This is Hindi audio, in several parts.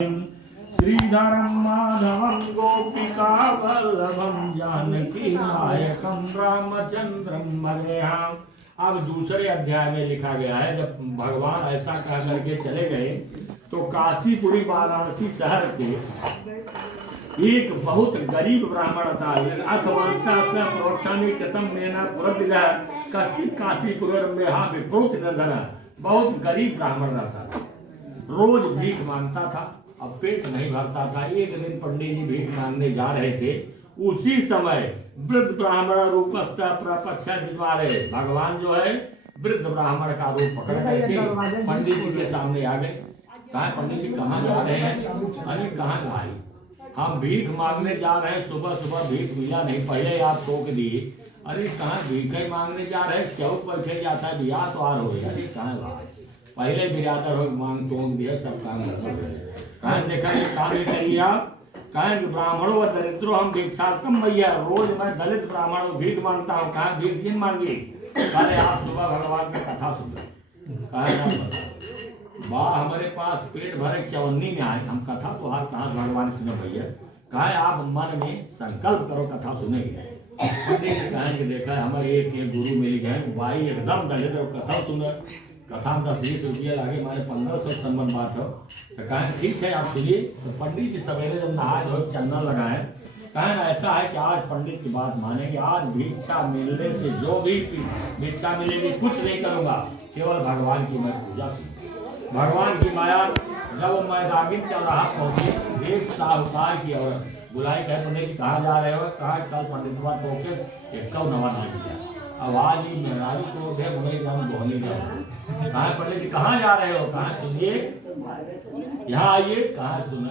श्रीधरं माधवं गोपिका वल्लभं जानकी नायकं रामचंद्रं भजेहाम। अब दूसरे अध्याय में लिखा गया है, जब भगवान ऐसा कह करके चले गए तो काशीपुरी वाराणसी शहर के एक बहुत गरीब ब्राह्मण था। अथवंशा से प्रोक्षामी कतम मेना पुरविदा कश्चित काशीपुर में विप्रोत निधन। बहुत गरीब ब्राह्मण रहता, रोज भीख मांगता था, अब पेट नहीं भरता था। एक दिन पंडित जी भीख मांगने जा रहे थे, उसी समय वृद्ध ब्राह्मण रूपस्थ प्रपक्ष द्वारे भगवान जो है वृद्ध ब्राह्मण का रूप पकड़ करके पंडित जी के सामने आ गए। कहा पंडित जी कहाँ जा रहे हैं? अरे कहाँ भाई, हम भीख मांगने जा रहे हैं, सुबह सुबह भीख मिला नहीं, पहले आप टोक दिए। अरे कहाँ भीख ही मांगने जा रहे हैं, चौक पर खे जाता है बिहार तो आर हो। अरे कहाँ भाई, पहले बिरादर हो मांग तोड़ दिया, सब काम कहा देखा काम नहीं करिए आप। कहें ब्राह्मणों व दरिद्रों हम भिक्षार्थम भैया, रोज मैं दलित ब्राह्मणों भीख मांगता हूँ, कहा भीख जिन मांगी। अरे आप सुबह भगवान की कथा सुन वाह, हमारे पास पेट भरे चवन्नी में आए, हम कथा तो हाथ कहाँ भगवान सुने भैया। कहा आप मन में संकल्प करो कथा सुनेंगे। कहेंगे देखा हमारे एक गुरु मिल गए, भाई एकदम दलित कथा सुने। कथा में 10-20 रुपया लागे, हमारे 1500 संबंध बात हो। तो कहें ठीक है आप सुनिए। तो पंडित जी सवेरे जब नहाए धोए चंदन लगाए, कहें ऐसा है कि आज पंडित की बात मानेंगे, आज भिक्षा मिलने से जो भी भिक्षा मिलेगी कुछ नहीं करूंगा, केवल भगवान की मैं पूजा सुनूंगा। भगवान की माया। जब मैं रागिन चल रहा पहुंचे, एक साहूकार की औरत बुलाई, कहे पंडित जी कहाँ जा रहे हो? कहा कल पंडित बात टोके एक नवा नहीं किया, आवाज ही मेहरारू को दे बोले जाऊँ दोहनी जाऊँ। कहा पंडित जी कहाँ जा रहे हो? कहा सुनिए, यहाँ आइए। कहा सुन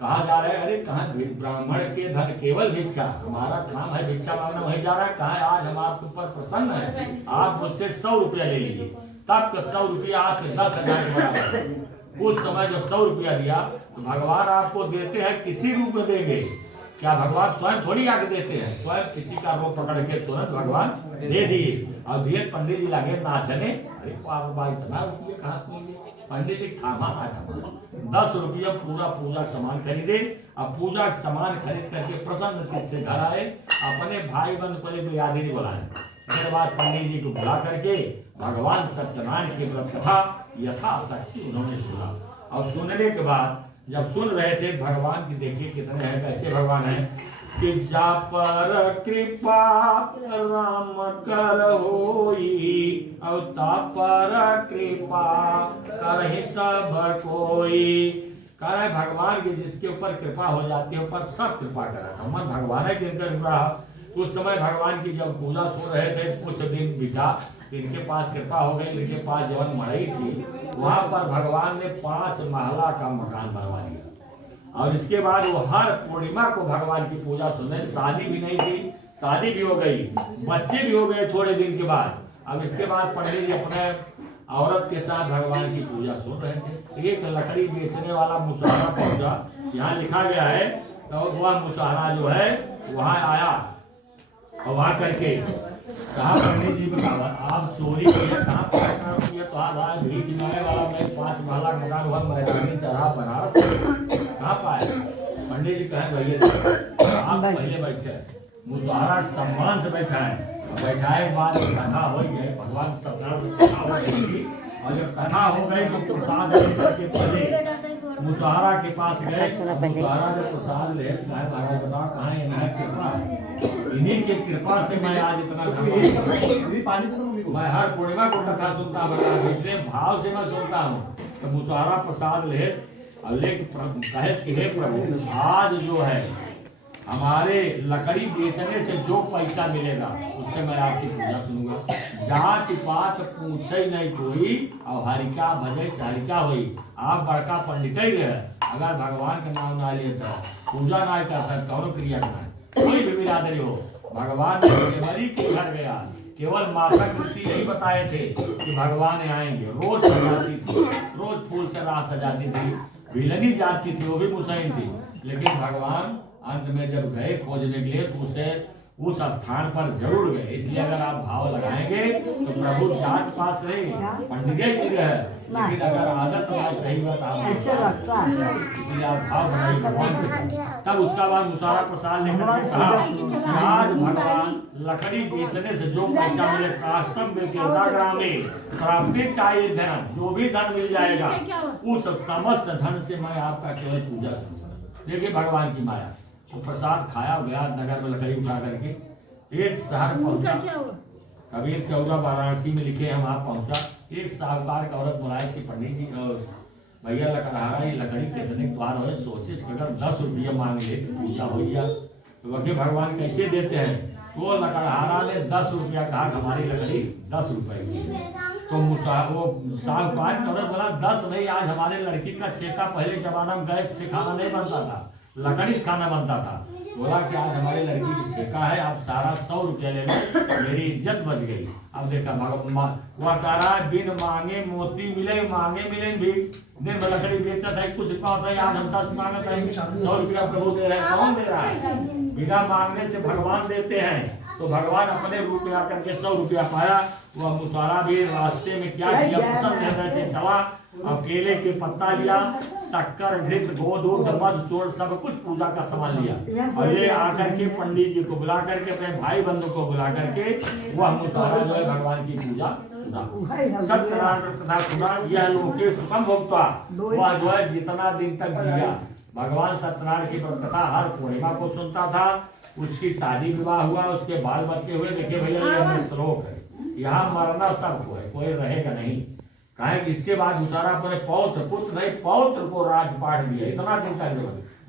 कहाँ जा रहे हैं? अरे कहाँ ब्राह्मण के धन केवल भिक्षा, हमारा काम है भिक्षा मांगना, वहीं जा रहा है। कहा आज हम आपके ऊपर प्रसन्न है, आप मुझसे 100 रुपया ले लीजिए। तब का 100 रुपया आज के 10,000 के बराबर। उस समय जब 100 रुपया दिया तो भगवान आपको देते हैं किसी रूप में देंगे क्या? भगवान स्वयं थोड़ी आके देते हैं, स्वयं किसी का रूप पकड़ के तुरंत भगवान दे दिए। और दिए पंडित जी लगे नाचने। अरे भाई इतना रुपये कहाँ से? पंडित जी थामा 10 रुपया पूरा पूजा सामान खरीदे। अब पूजा सामान खरीद करके प्रसन्न चित्त से घर आए, अपने भाई बंधु पहले बिरादरी बुलाए। उसके बाद पंडित जी को बुला करके भगवान सत्यनारायण की व्रत कथा यथाशक्ति उन्होंने सुना। और सुनने के बाद जब सुन रहे थे, भगवान की देखिए कितने हैं, कैसे भगवान हैं कि जा पर कृपा राम कर होई, और ता पर कृपा करहि सब कोई। कह रहे भगवान की जिसके ऊपर कृपा हो जाती है ऊपर सब कृपा करा। हमन भगवान है जिनका कृपा। उस समय भगवान की जब पूजा सुन रहे थे, कुछ दिन बीता, इनके पास कृपा हो गई। इनके पास जवन मड़ई थी, वहां पर भगवान ने 5 महला का मकान बनवा दिया। और इसके बाद वो हर पूर्णिमा को भगवान की पूजा सुने। शादी भी नहीं थी, शादी भी हो गई, बच्चे भी हो गए थोड़े दिन के बाद। अब इसके बाद पंडित जी अपने औरत के साथ भगवान की पूजा सुन रहे थे। एक लकड़ी बेचने वाला मुसहरा पहुंचा, यहाँ लिखा गया है। तो वह मुसहरा जो है वहां आया और वहां करके कहा पंडित जी बतावा आप चोरी किए, कहाँ किया? तो आप भीख मांगने वाला मैं 5 महला मकान हुआ मैदानी चढ़ा बनारस, कहाँ पाए? पंडित जी कहें भैया आप पहले बैठे, मुसहरा सम्मान से बैठा है। बैठाए के बाद कथा हो गई, भगवान सत्यनारायण, और जब कथा हो गई तो प्रसाद के पहले मुसहरा के पास गए। मुसहरा जब प्रसाद ले बताओ कहाँ इन्हें कृपा है, इन्हीं की कृपा से मैं आज इतना मैं हर पूर्णिमा को कथा सुनता हूँ, इतने भाव से मैं सुनता हूँ। तो मुसहरा प्रसाद ले और कहे प्रभु आज जो है हमारे लकड़ी बेचने से जो पैसा मिलेगा उससे मैं आपकी पूजा सुनूंगा। जाति पात पूछे नहीं कोई, और हरिका भजे से हरिका हुई। आप बड़का पंडित ही रहे, अगर भगवान का नाम ना लेता, पूजा ना करता, कौन क्रिया ना, कोई भी बिरादरी हो, भगवान ने केवली के घर गया। केवल माता ऋषि यही बताए थे कि भगवान आएंगे। रोज सजाती थी, रोज फूल से रात सजाती थी, भिलनी जाती थी, वो भी मुसैन थी। लेकिन भगवान अंत में जब गए खोजने के लिए तो उसे उस स्थान पर जरूर गए। इसलिए अगर आप भाव लगाएंगे तो प्रभु जात पास रहे पंडित जी रहे, लेकिन अगर आदत हमारी सही बात आप ऐसे लगता है। इसलिए आप भाव बनाइए भगवान के। तब उसका बाद मुसारा प्रसाद लेकर के कहा कि आज भगवान लकड़ी बेचने से जो पैसा मिले काष्टम में ग्राम में प्राप्ति चाहिए धन, जो भी धन मिल जाएगा उस समस्त धन से मैं आपका केवल पूजा करूंगा। देखिए भगवान की माया। तो प्रसाद खाया गया, नगर में लकड़ी उठा करके एक शहर पहुंचा। कबीर चौरा वाराणसी में लिखे हम आप पहुंचा। एक साहूकार की औरत बुलाए कि पंडित जी भैया लकड़हारा ये लकड़ी कितने द्वार हो, सोचे कि अगर 10 रुपया मांग ले तो पूजा हो गया। तो वही भगवान कैसे देते हैं? तो लकड़हारा ने 10 रुपया कहा, हमारी लकड़ी 10 रुपए की। तो वो साहूकार की औरत बोला 10 नहीं, आज हमारे लड़की का छेका, पहले जमाना में गैस से खाना नहीं बनता था, लकड़ी से खाना बनता था। बोला कि आज हमारी लड़की की छेका है, आप सारा 100 रुपया ले लो, मेरी इज्जत बच गई। अब देखा वह कह रहा है बिन मांगे मोती मिले, मांगे मिले भी। दिन में लकड़ी बेचा था, कुछ होता है, आज हम 10 मांगते हैं, 100 रुपया प्रभु दे रहे हैं। कौन दे रहा है? बिना मांगने से भगवान देते हैं। तो भगवान अपने रूप में आकर के 100 रुपया पाया। वह मुसारा भी रास्ते में क्या किया, प्रसन्न हृदय से चला। अब केले के पत्ता लिया, शक्कर घृत गोदूध मध चोर सब कुछ पूजा का सामान लिया, और ये आकर के पंडित जी को बुला करके, अपने भाई बंधु को बुला करके वह मुसारा जो है भगवान की पूजा सुना, सत्यनारायण कथा सुना। यह लोके सुखम भोक्ता, वह जो है जितना दिन तक जिया भगवान सत्यनारायण की कथा हर पूर्णिमा को सुनता था। उसकी शादी विवाह हुआ, उसके बाल बच्चे हुए। देखिए भैया ये श्लोक है, यहाँ मरना सबको है, कोई रहेगा नहीं। कहे इसके बाद मुसारा अपने पौत्र पुत्र नहीं पौत्र को राजपाट दिया। इतना दिन तक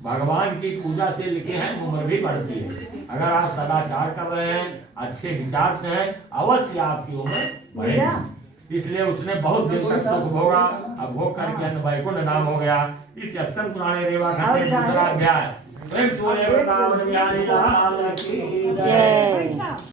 भगवान की पूजा से लिखे हैं, उम्र भी बढ़ती है। अगर आप सदाचार कर रहे हैं, अच्छे विचार से हैं, अवश्य आपकी उम्र बढ़ेगी। इसलिए उसने बहुत दिन तक सुख भोगा। अब भोग करके अन्न वैकुंठ नाम हो गया। ये स्कंद पुराणे रेवा खंड दूसरा अध्याय। प्रेम से बोले वृंदावन बिहारी लाल की जय।